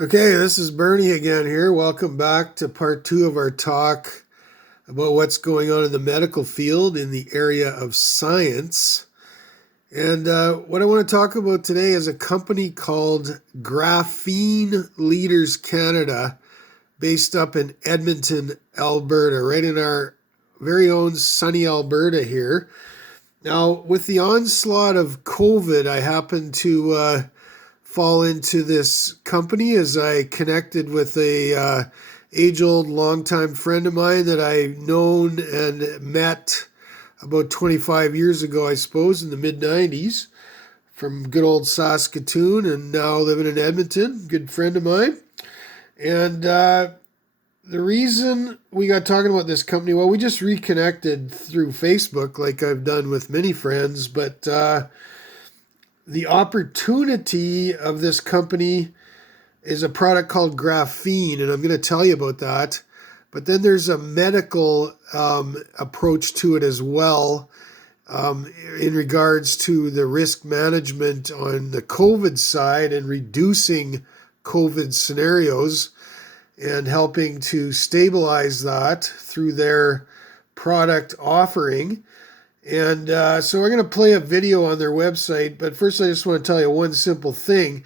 Okay, this is Bernie again here. Welcome back to part two of our talk about what's going on in the medical field in the area of science. And what I want to talk about today is a company called Graphene Leaders Canada, based up in Edmonton, Alberta, right in our very own sunny Alberta here. Now, with the onslaught of COVID, I happened to fall into this company as I connected with a age-old, longtime friend of mine that I've known and met about 25 years ago, I suppose, in the mid-90s, from good old Saskatoon, and now living in Edmonton. Good friend of mine. And the reason we got talking about this company, well, we just reconnected through Facebook, like I've done with many friends, but the opportunity of this company is a product called graphene, and I'm going to tell you about that. But then there's a medical approach to it as well, in regards to the risk management on the COVID side and reducing COVID scenarios and helping to stabilize that through their product offering. And so we're going to play a video on their website. But first, I just want to tell you one simple thing.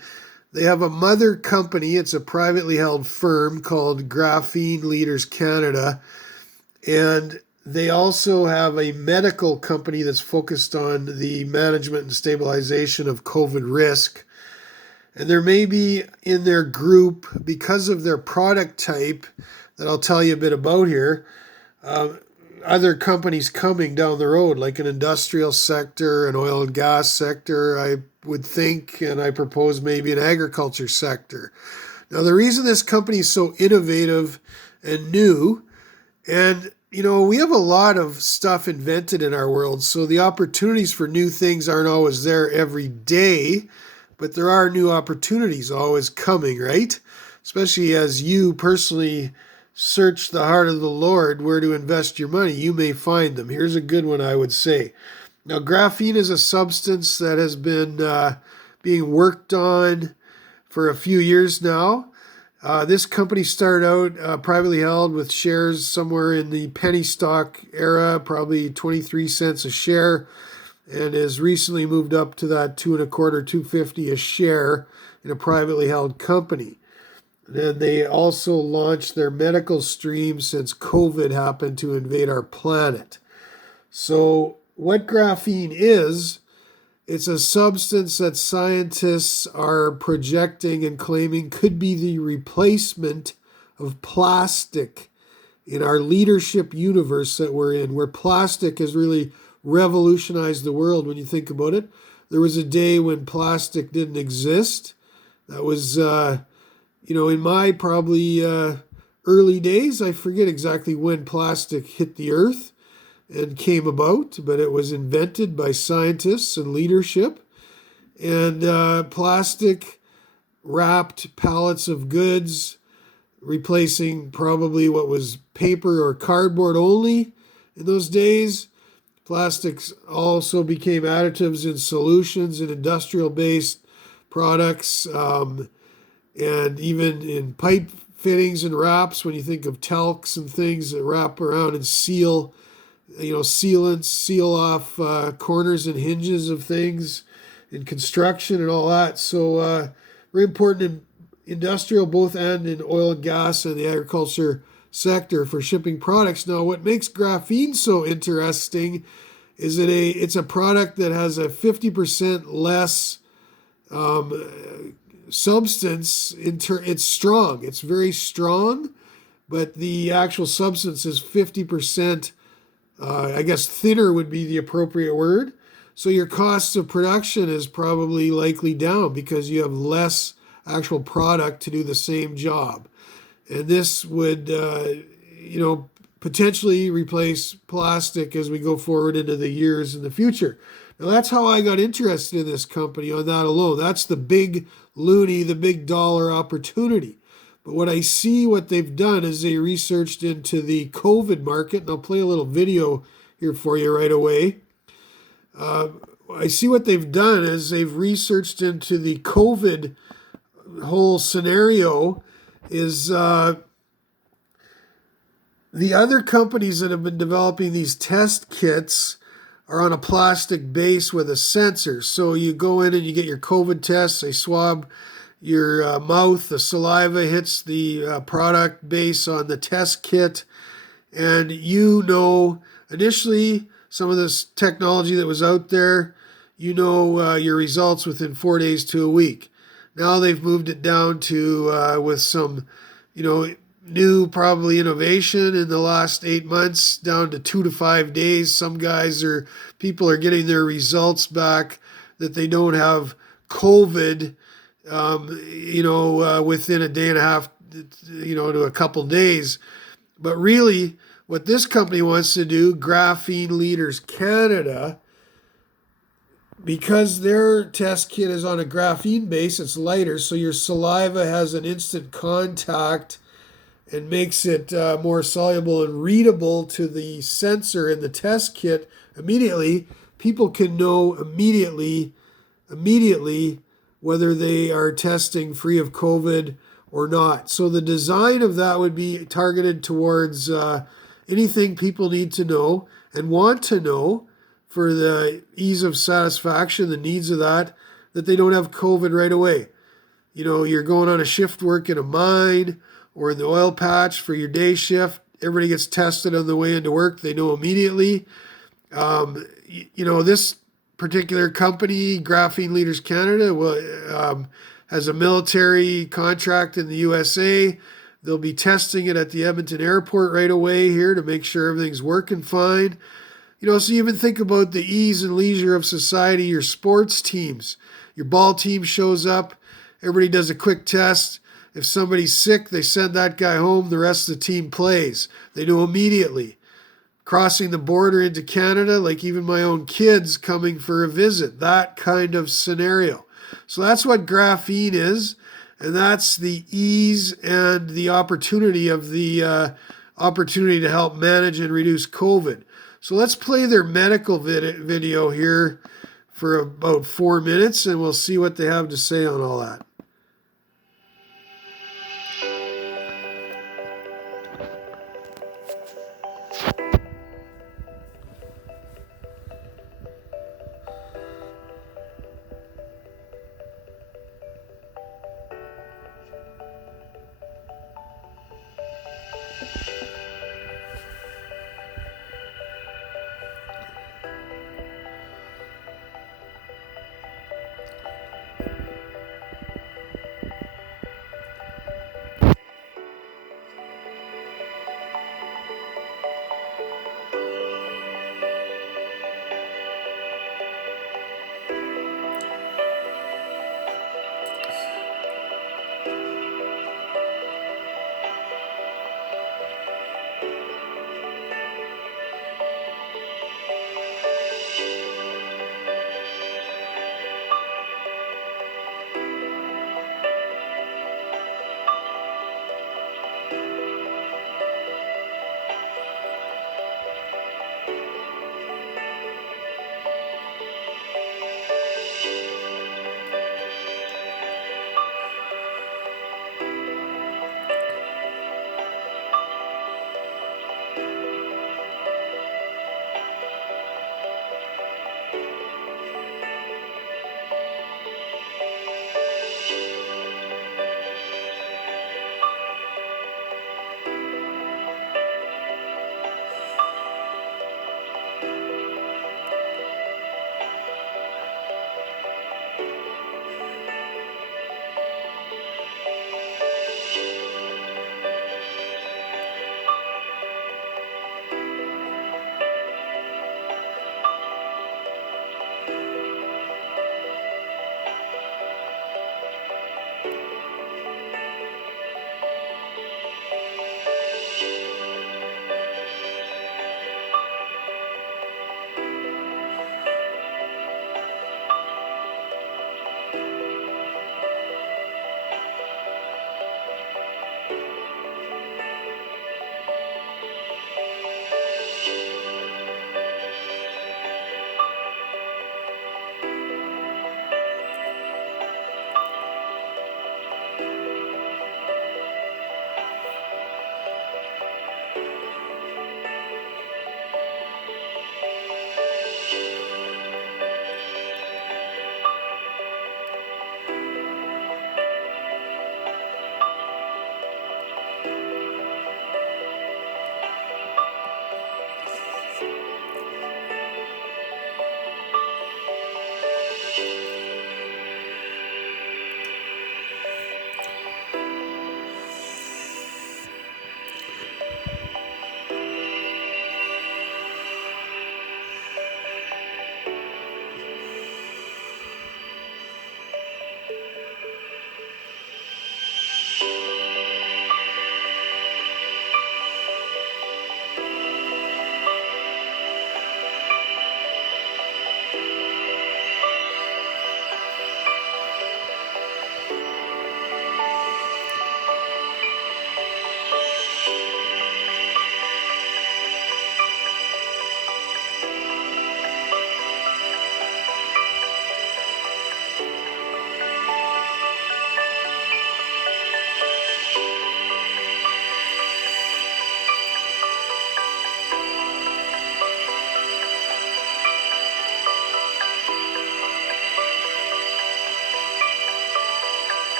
They have a mother company. It's a privately held firm called Graphene Leaders Canada. And they also have a medical company that's focused on the management and stabilization of COVID risk. And there may be in their group, because of their product type that I'll tell you a bit about here, other companies coming down the road, like an industrial sector, an oil and gas sector, I would think, and I propose maybe an agriculture sector. Now, the reason this company is so innovative and new, and we have a lot of stuff invented in our world, so the opportunities for new things aren't always there every day, but there are new opportunities always coming, right? Especially as you personally search the heart of the Lord where to invest your money, you may find them. Here's a good one, I would say. Now, graphene is a substance that has been being worked on for a few years now. This company started out privately held with shares somewhere in the penny stock era, probably 23 cents a share, and has recently moved up to that $2.25, $2.50 a share in a privately held company. Then they also launched their medical stream since COVID happened to invade our planet. So what graphene is, it's a substance that scientists are projecting and claiming could be the replacement of plastic in our leadership universe that we're in, where plastic has really revolutionized the world when you think about it. There was a day when plastic didn't exist. That was, in my probably early days. I forget exactly when plastic hit the earth and came about, but it was invented by scientists and leadership. And plastic wrapped pallets of goods, replacing probably what was paper or cardboard only in those days. Plastics also became additives in solutions in industrial-based products, and even in pipe fittings and wraps. When you think of talcs and things that wrap around and seal, sealants, seal off corners and hinges of things in construction and all that. So very important in industrial, both and in oil and gas and the agriculture sector for shipping products. Now, what makes graphene so interesting is that it's a product that has a 50% less substance. It's strong. It's very strong, but the actual substance is 50%, I guess thinner would be the appropriate word. So your costs of production is probably likely down because you have less actual product to do the same job. And this would, potentially replace plastic as we go forward into the years in the future. Now, that's how I got interested in this company on that alone. That's the big loony, the big dollar opportunity. But what they've done is they researched into the COVID market, and I'll play a little video here for you right away. I see what they've done is they've researched into the COVID whole scenario is the other companies that have been developing these test kits are on a plastic base with a sensor. So you go in and you get your COVID test, they swab your mouth, the saliva hits the product base on the test kit, and initially some of this technology that was out there, your results within 4 days to a week. Now they've moved it down to with some, new probably innovation in the last 8 months, down to 2 to 5 days. People are getting their results back that they don't have COVID, within a day and a half, to a couple days. But really, what this company wants to do, Graphene Leaders Canada, because their test kit is on a graphene base, it's lighter, so your saliva has an instant contact and makes it more soluble and readable to the sensor in the test kit immediately. People can know immediately whether they are testing free of COVID or not. So the design of that would be targeted towards anything people need to know and want to know for the ease of satisfaction, the needs of that they don't have COVID right away. You're going on a shift work in a mine or in the oil patch for your day shift. Everybody gets tested on the way into work. They know immediately. This particular company, Graphene Leaders Canada, has a military contract in the USA. They'll be testing it at the Edmonton airport right away here to make sure everything's working fine. So you even think about the ease and leisure of society, your sports teams. Your ball team shows up, everybody does a quick test. If somebody's sick, they send that guy home, the rest of the team plays. They know immediately. Crossing the border into Canada, like even my own kids coming for a visit, that kind of scenario. So that's what graphene is, and that's the ease and the opportunity of the opportunity to help manage and reduce COVID. So let's play their medical video here for about 4 minutes, and we'll see what they have to say on all that.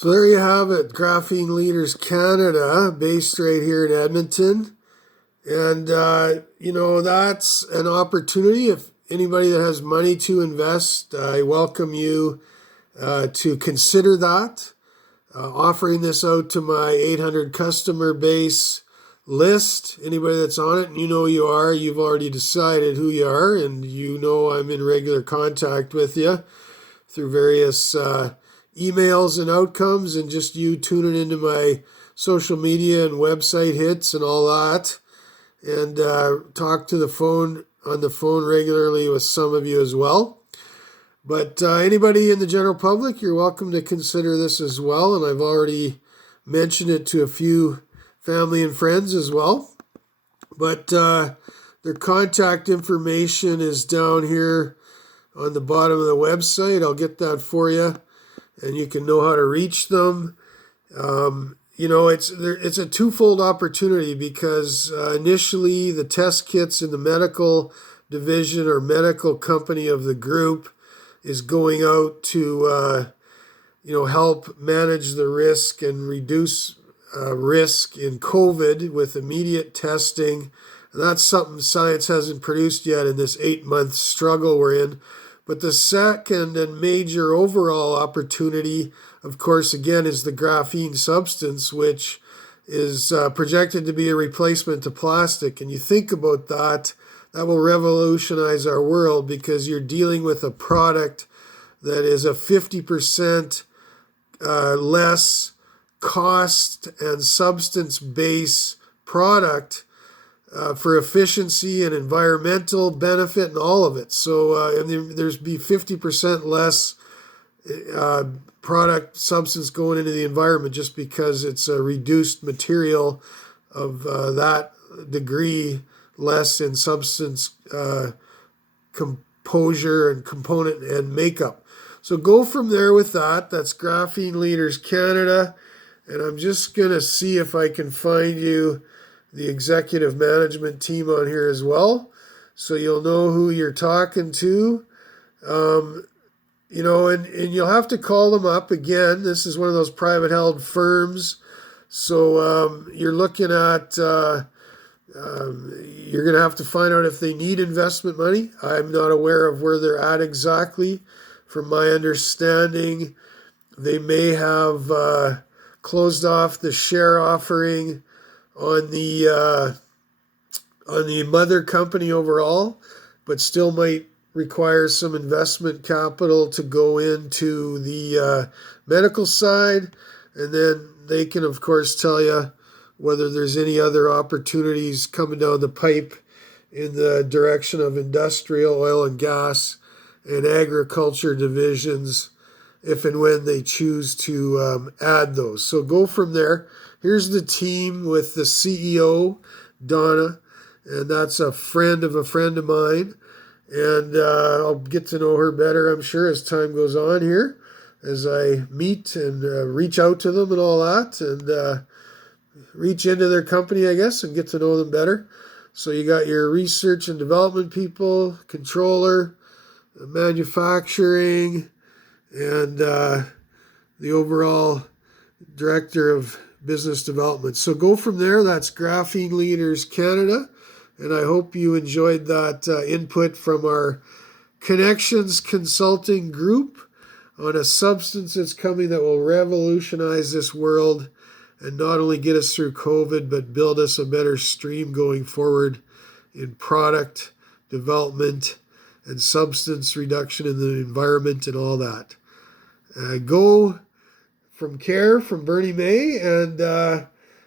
So there you have it, Graphene Leaders Canada, based right here in Edmonton. And, that's an opportunity. If anybody that has money to invest, I welcome you to consider that. Offering this out to my 800 customer base list. Anybody that's on it, and you know you are, you've already decided who you are, and you know I'm in regular contact with you through various emails and outcomes, and just you tuning into my social media and website hits and all that, and talk to the phone on the phone regularly with some of you as well. But anybody in the general public, you're welcome to consider this as well. And I've already mentioned it to a few family and friends as well. But their contact information is down here on the bottom of the website. I'll get that for you, and you can know how to reach them. It's a twofold opportunity because initially the test kits in the medical division or medical company of the group is going out to, help manage the risk and reduce risk in COVID with immediate testing. And that's something science hasn't produced yet in this 8-month struggle we're in. But the second and major overall opportunity, of course, again, is the graphene substance, which is projected to be a replacement to plastic. And you think about that, that will revolutionize our world because you're dealing with a product that is a 50% less cost and substance base product for efficiency and environmental benefit and all of it. So there's be 50% less product substance going into the environment just because it's a reduced material of that degree less in substance composure and component and makeup. So go from there with that. That's Graphene Leaders Canada. And I'm just going to see if I can find you the executive management team on here as well, so you'll know who you're talking to. And you'll have to call them up. Again, this is one of those private held firms. So you're looking at... you're going to have to find out if they need investment money. I'm not aware of where they're at exactly. From my understanding, they may have closed off the share offering on the mother company overall, but still might require some investment capital to go into the medical side. And then they can, of course, tell you whether there's any other opportunities coming down the pipe in the direction of industrial, oil and gas, and agriculture divisions, if and when they choose to add those. So go from there. Here's the team with the CEO, Donna, and that's a friend of mine. And I'll get to know her better, I'm sure, as time goes on here, as I meet and reach out to them and all that, and reach into their company, I guess, and get to know them better. So you got your research and development people, controller, manufacturing, and the overall director of business development. So go from there. That's Graphene Leaders Canada. And I hope you enjoyed that input from our Connections Consulting Group on a substance that's coming that will revolutionize this world and not only get us through COVID, but build us a better stream going forward in product development and substance reduction in the environment and all that. Go from care from Bernie May. And I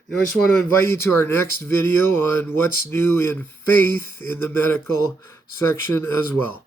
just want to invite you to our next video on what's new in faith in the medical section as well.